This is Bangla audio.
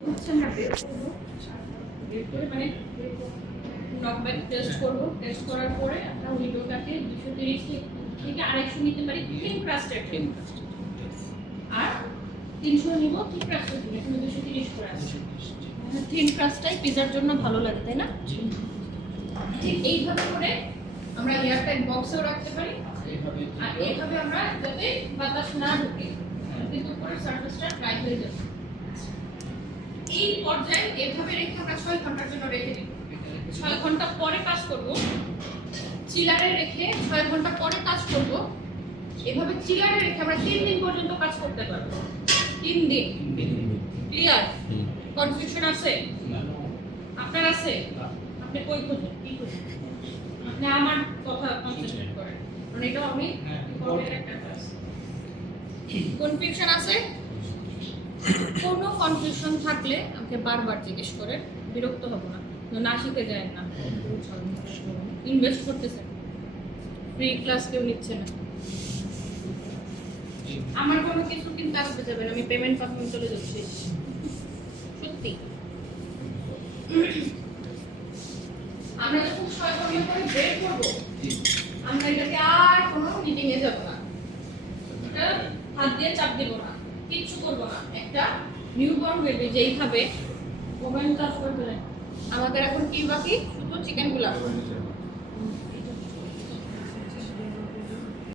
হচ্ছে আমরা বের করবো, বের করে মানে নকব্যাক টেস্ট করবো, টেস্ট করার পরে আমরা উইন্ডোটাকে 230 থেকে 250 নিতে পারি থিন ক্রাস্টের জন্য, আর 300 নিব থিক ক্রাস্টের জন্য। এখানে 230 করে আছে। থিন ক্রাস্টটাই পিজার জন্য ভালো লাগে, তাই না? ঠিক এইভাবে করে আমরা এয়ারটাইট বক্সেও রাখতে পারি, আর এইভাবে আমরা যাতে বাতাস না ঢোকে কিন্তু উপরের সারফেসটা ড্রাই হয়ে যাবে। এই পর্যায়ে এভাবে রেখে আমরা 6 ঘন্টার জন্য রেখে দিই। 6 ঘন্টা পরে কাজ করব, চিলারে রেখে 6 ঘন্টা পরে কাজ করব। এভাবে চিলারে রেখে আমরা 3 দিন পর্যন্ত কাজ করতে পারবো। 3 দিন ক্লিয়ার? কনফিউশন আছে? আপনার আছে? আপনি কই খুঁজেন, কি খুঁজেন? আপনি আমার কথা কনসেন্ট্রেট করেন, কারণ এটাও আমি পরের একটা কাজ। কনফিউশন আছে? কোনো কনফিউশন থাকলে আমাকে বারবার জিজ্ঞেস করেন, বিরক্ত হব না, না শিখে যায় না। ইনভেস্ট করতেছেন, ফ্রি ক্লাস কেউ নিচ্ছে না। আমার কোনো কিছু কিন্তু আসতে যাবে না, আমি পেমেন্ট পাবো, চলে যাচ্ছি সত্যি। আমরা যখন 6 ঘন্টা পরে ব্রেক করবো, আমরা এটাকে আর কোনো মিটিং এ যাব না, এটা হাত দিয়ে চাপ দেব না, কিচ্ছু করবো না। একটা নিউবর্ন বেবি যেইভাবে ওভেন কাজ করবে, আমাদের এখন কি বাকি? শুধু চিকেন গুলা